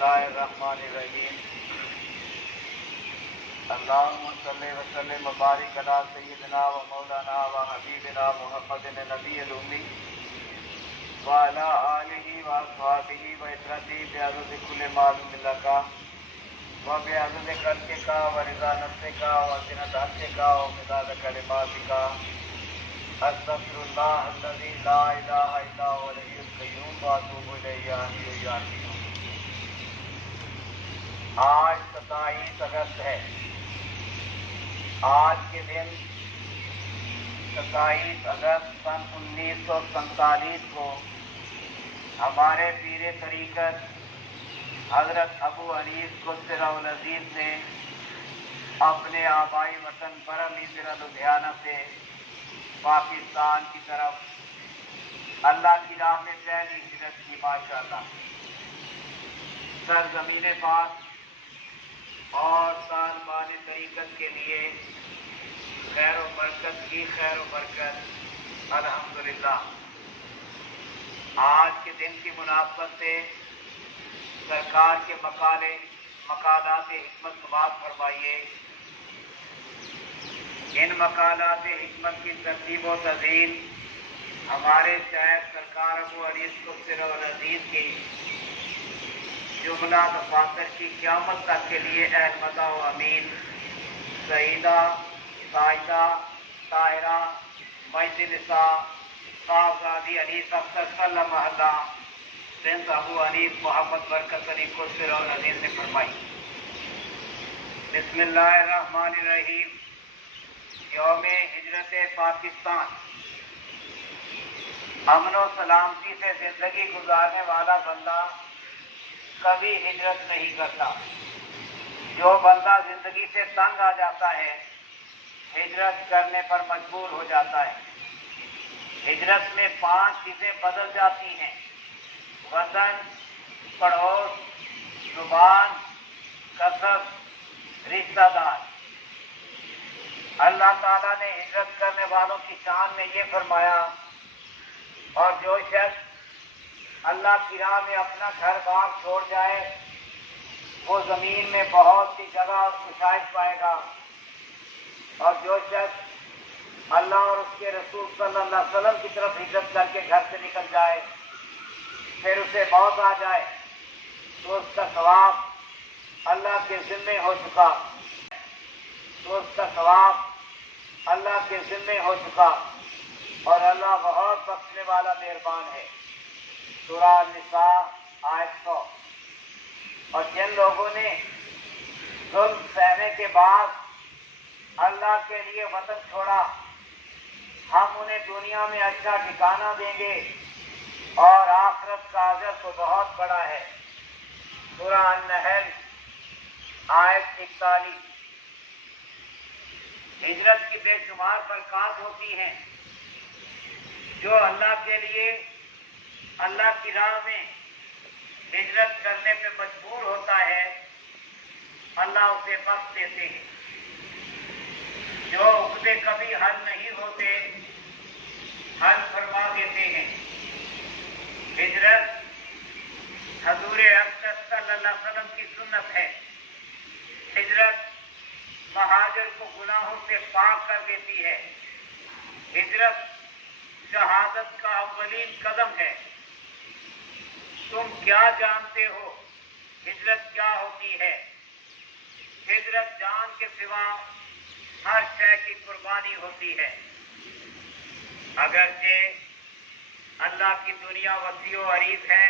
اللہ الرحمن الرحیم اللہم صلی وسلم وبارک علی سیدنا و مولانا و حبیبنا محمد نبی الامی وعلی آلہ و اصحابہ و اطرتہ بعدد کل معلوم لک و بعدد خلقک و رضا نفسک و زنۃ عرشک و مداد کلماتک استغفر اللہ الذی لا الہ الا هو الحی القیوم و اتوب الیہ یا حی یا قیوم۔ آج 27 اگست ہے۔ آج کے دن 27 اگست سن 1947 کو ہمارے پیر طریقت حضرت ابو انیس قدس العزیز نے اپنے آبائی وطن برلی ضلع لدھیانہ سے پاکستان کی طرف اللہ کی راہ میں پہلی ہجرت کی، ماشاءاللہ۔ سرزمین پاک اور طالبان طریقت کے لیے خیر و برکت کی خیر و برکت، الحمدللہ۔ آج کے دن کی مناسبت سے سرکار کے مقالات حکمت سماعت فرمائیے۔ ان مقالات حکمت کی ترتیب و تزئین ہمارے شاعر سرکار ابو انیس قدس العزیز کی جملہ دفاتر کی قیامت تک کے لیے احمدہ و امین سعیدہ سائدہ طاہرہ مجد نساء صاحبزادی انیس اختر صلی محلہ بنت ابو انیس محمد برکت علی قدس العزیز نے فرمائی۔ بسم اللہ الرحمن الرحیم۔ یوم ہجرت پاکستان، امن و سلامتی سے زندگی گزارنے والا بندہ کبھی ہجرت نہیں کرتا۔ جو بندہ زندگی سے تنگ آ جاتا ہے ہجرت کرنے پر مجبور ہو جاتا ہے۔ ہجرت میں 5 چیزیں بدل جاتی ہیں: وطن، پڑوس، زبان، کسب، رشتہ دار۔ اللہ تعالیٰ نے ہجرت کرنے والوں کی شان میں یہ فرمایا، اور جو شخص اللہ کی راہ میں اپنا گھر بار چھوڑ جائے وہ زمین میں بہت سی جگہ اور کشائش پائے گا، اور جو شخص اللہ اور اس کے رسول صلی اللہ علیہ وسلم کی طرف ہجرت کر کے گھر سے نکل جائے پھر اسے موت آ جائے تو اس کا ثواب اللہ کے ذمے ہو چکا، اور اللہ بہت بخشنے والا مہربان ہے۔ سورہ النساء آیت 100۔ اور جن لوگوں نے ظلم سہنے کے بعد اللہ کے لیے وطن چھوڑا ہم انہیں دنیا میں اچھا ٹھکانہ دیں گے اور آخرت کا اجر تو بہت بڑا ہے۔ سورہ النحل آیت 41۔ ہجرت کی بے شمار برکات ہوتی ہیں۔ جو اللہ کے لیے اللہ کی راہ میں ہجرت کرنے پہ مجبور ہوتا ہے اللہ اسے بخش دیتے ہیں۔ جو عقدے کبھی حل نہیں ہوتے حل فرما دیتے ہیں۔ ہجرت حضور اقدس صلی اللہ علیہ وسلم کی سنت ہے۔ ہجرت مہاجر کو گناہوں سے پاک کر دیتی ہے۔ ہجرت شہادت کا اولین قدم ہے۔ تم کیا جانتے ہو ہجرت کیا ہوتی ہے؟ ہجرت جان کے سوا ہر شے کی قربانی ہوتی ہے۔ اگرچہ اللہ کی دنیا وسیع و عریض ہے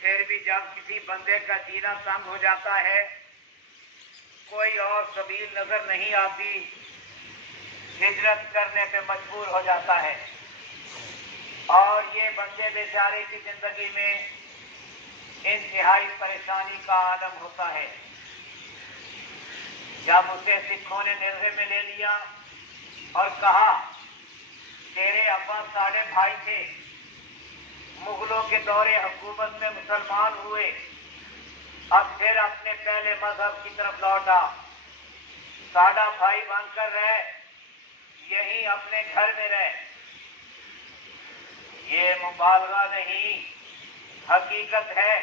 پھر بھی جب کسی بندے کا جینا تنگ ہو جاتا ہے کوئی اور سبیل نظر نہیں آتی ہجرت کرنے پہ مجبور ہو جاتا ہے، اور یہ بندے بیچارے کی زندگی میں انتہائی پریشانی کا عالم ہوتا ہے۔ جب اسے سکھوں نے نیزے میں لے لیا اور کہا تیرے ابا ساڑھے بھائی تھے، مغلوں کے دور حکومت میں مسلمان ہوئے، اب پھر اپنے پہلے مذہب کی طرف لوٹا، ساڑھا بھائی بن کر رہ، یہی اپنے گھر میں رہ۔ یہ مبالغہ نہیں، حقیقت ہے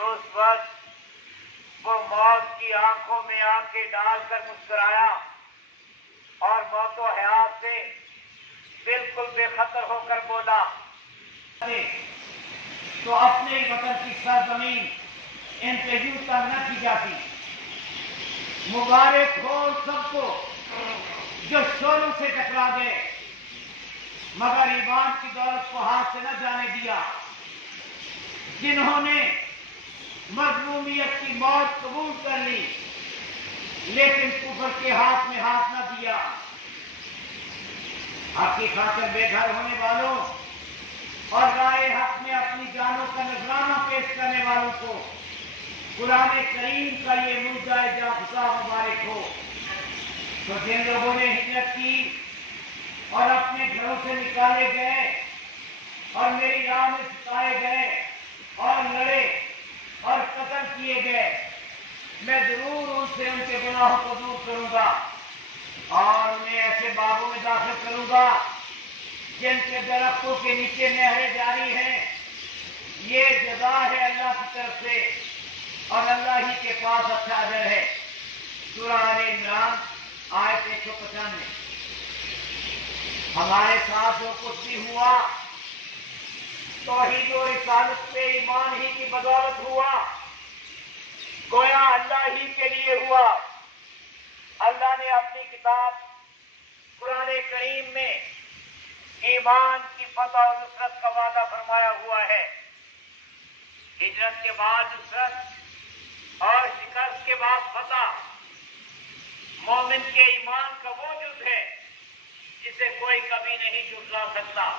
اس وقت وہ موت کی آنکھوں میں آنکھیں ڈال کر مسکرایا اور موت و حیات سے بالکل بے خطر ہو کر بولا تو اپنے ہی وطن کی سرزمین انتہیوں تک نہ کی جاتی۔ مبارک ہو سب کو جو شوروں سے ٹکرا گئے مگر ایمان کی دولت کو ہاتھ سے نہ جانے دیا، جنہوں نے مظلومیت کی موت قبول کر لی لیکن کفر کے ہاتھ میں ہاتھ نہ دیا۔ حق کی خاطر بے گھر ہونے والوں اور رائے حق میں اپنی جانوں کا نذرانہ پیش کرنے والوں کو قرآن کریم کا یہ ملجائے جافسا مبارک ہو۔ تو جن لوگوں نے ہجرت کی اور اپنے گھروں سے نکالے گئے اور میری راہ میں ستائے گئے اور لڑے اور قتل کیے گئے، میں ضرور ان سے ان کے گناہوں کو دور کروں گا اور انہیں ایسے باغوں میں داخل کروں گا جن کے درختوں کے نیچے نہریں جاری ہیں۔ یہ جزا ہے اللہ کی طرف سے اور اللہ ہی کے پاس اچھا اجر ہے۔ سورہ آل عمران آیت 195۔ ہمارے ساتھ جو کچھ بھی ہوا توحید و رسالت پہ ایمان ہی کی بدولت ہوا، گویا اللہ ہی کے لیے ہوا۔ اللہ نے اپنی کتاب قرآن کریم میں ایمان کی فتح و نصرت کا وعدہ فرمایا ہوا ہے۔ ہجرت کے بعد نصرت اور شکست کے بعد فتح مومن کے ایمان کا وہ جز ہے جسے کوئی کبھی نہیں جھٹلا سکتا۔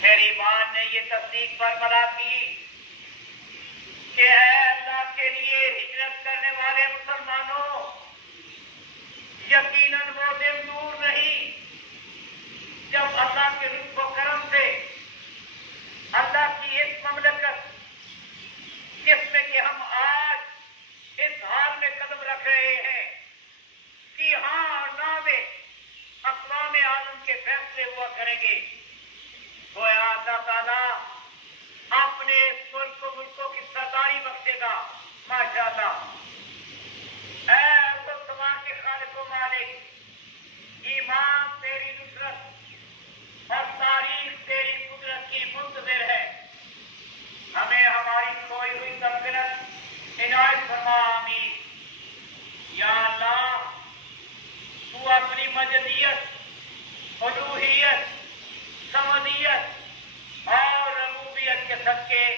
پھر ایمان نے یہ تصدیق برملا کی کہ اے اللہ کے لیے ہجرت کرنے والے مسلمانوں، یقیناً وہ دن دور نہیں جب اللہ کے لطف و کرم سے اللہ کی اس مملکت جس میں کہ ہم آج اس حال میں قدم رکھ رہے ہیں کہ ہاں اور نہ میں اقوام عالم کے فیصلے ہوا کریں گے، گویا اللہ تعالیٰ اپنے اس ملک کو ملکوں کی سرداری بخشے گا۔ ماشاءاللہ۔ اے السماء کے خالق و مالک، ایمان تیری نصرت اور تاریخ تیری قدرت کی منتظر ہے۔ ہمیں ہماری کھوئی ہوئی تمکنت عنایت فرما، آمین۔ یا اللہ، تو اپنی مجدیت، الوہیت، سمدیت اور ربوبیت کے صدقے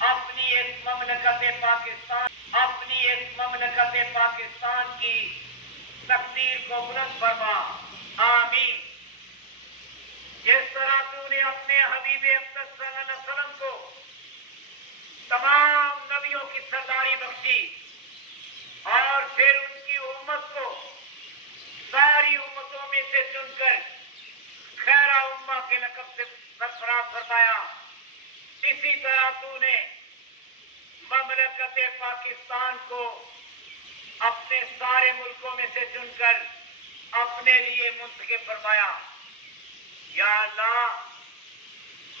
اپنی اس مملکت پاکستان کی تقدیر کو بلند فرما، آمین۔ جس طرح تو نے اپنے حبیب اقدس صلی اللہ علیہ وسلم کو تمام نبیوں کی سرداری بخشی اور پھر ان کی امت کو ساری امتوں میں سے چن کر خیرہ امہ کے لقب سے سرفراز فرمایا، اسی طرح تو نے مملکت پاکستان کو اپنے سارے ملکوں میں سے چن کر اپنے لیے منتخب فرمایا۔ یا اللہ،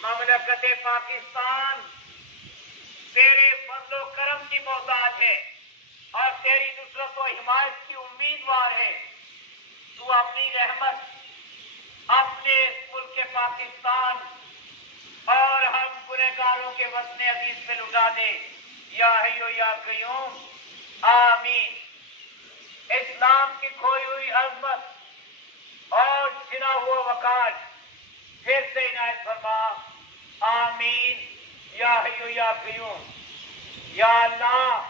مملکت پاکستان تیرے فضل و کرم کی محتاج ہے اور تیری نصرت و حمایت کی امیدوار ہے۔ تو اپنی رحمت اپنے اس ملک پاکستان اور ہم گنہگاروں کے وطن عزیز پہ لٹا دے، یا حی و یا قیوم، آمین۔ اسلام کی کھوئی ہوئی عظمت اور چھنا ہوا وقار پھر سے عنایت فرما، آمین، یا حی و یا قیوم۔ یا اللہ،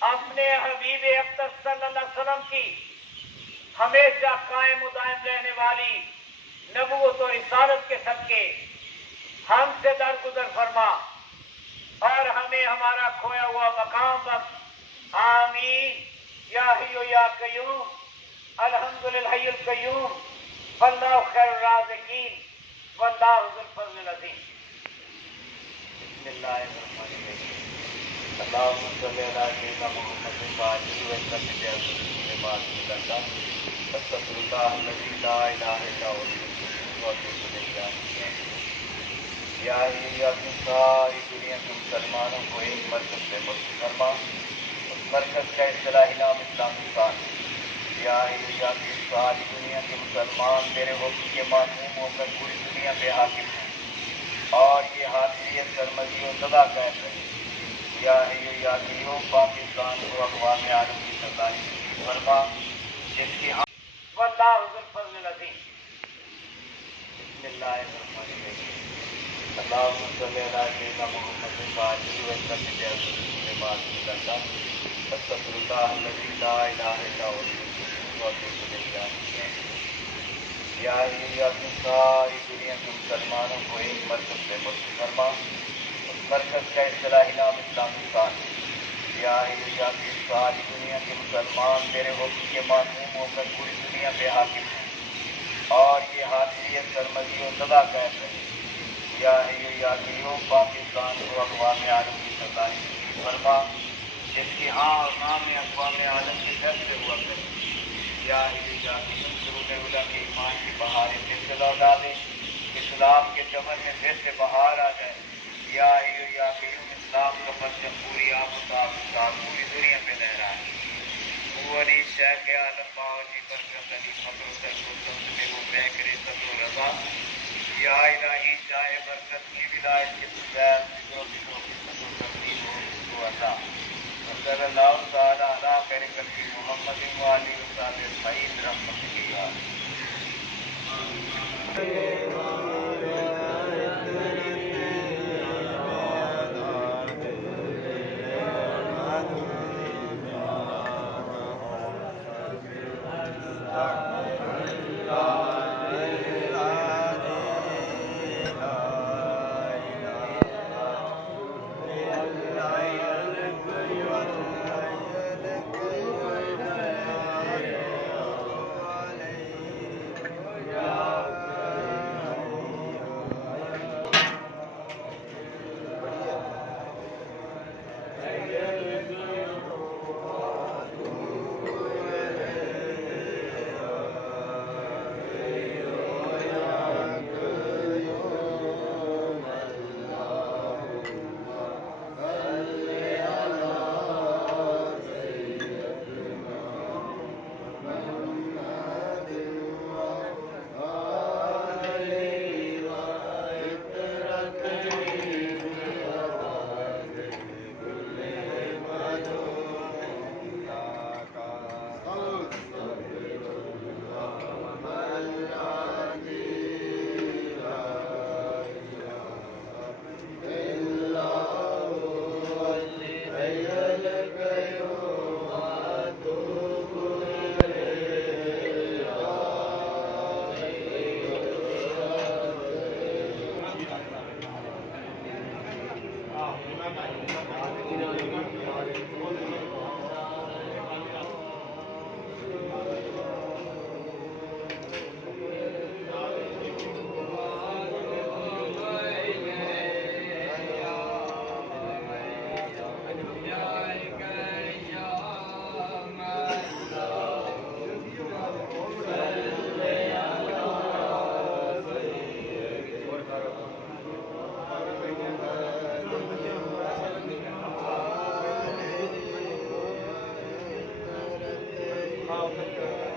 اپنے حبیب اقدس صلی اللہ علیہ وسلم کی ہمیشہ قائم و دائم رہنے والی نبوت و رسالت کے صدقے ہم سے درگزر فرما اور ہمیں ہمارا کھویا ہوا مقام بخش، آمین، یا حی و یا قیوم، الحمد للہ القیوم، واللہ خیر الرازقین، واللہ ذو الفضل العظیم۔ بسم اللہ الرحمن الرحیم۔ اللہم صلی علی سیدنا محمد وعلى آلہ وصحبہ وسلم۔ استغفر اللہ الذی لا الہ الا هو الحی القیوم واتوب الیہ۔ یا اپنی ساری دنیا کے مسلمانوں کو ایک مرکز سے مربوط فرما. اس مرکز کا اصطلاحی نام اسلام ہے. یا کہ ساری دنیا کے مسلمان تیرے حکم کے معصوم ہو کر پوری دنیا پہ حاکم ہیں اور یہ حاکمیت سرمدی و سدا قائم رہے. یا پاکستان کو اقوام عالم کی سرداری فرما جس کی واللہ ذو الفضل العظیم. بسم اللہ الرحمن الرحیم. اللہم صلی علی سیدنا محمد وعلی وسلم استغفر اللہ الذی لا الہ الا هو واتوب الیہ. یا اپنی ساری دنیا کے مسلمانوں کو ایک مرکز سے مربوط فرما. اس مرکز کا اصطلاحی نام اسلام ہے. یا کہ ساری دنیا کے مسلمان تیرے حکم کے معصوم ہو کر پوری دنیا پہ حاکم ہیں اور یہ حاکمیت سرمدی و سدا قائم رہے. یا کہ پاکستان کو اقوام عالم کی سرداری فرما جس کی نام اقوام عالم کے در سے ہوا کرے. یا کے ایمان کی بہاریں پھر سے لوٹا دے. اسلام کے چمن میں پھر سے بہار آ جائے. یا کہ اسلام کا پرچم پوری پوری دنیا پہ لہرائے. علی شیخ عالم باوجی برکت علی فضل سے وہ بہ کرے صبر و رضا. یا الہی چاہے برکت کی ولایت کے بغیر صلی اللہ تعالی علی خیر خلق محمد وعلی وصحبہ اجمعین برحمتک یا Thank you.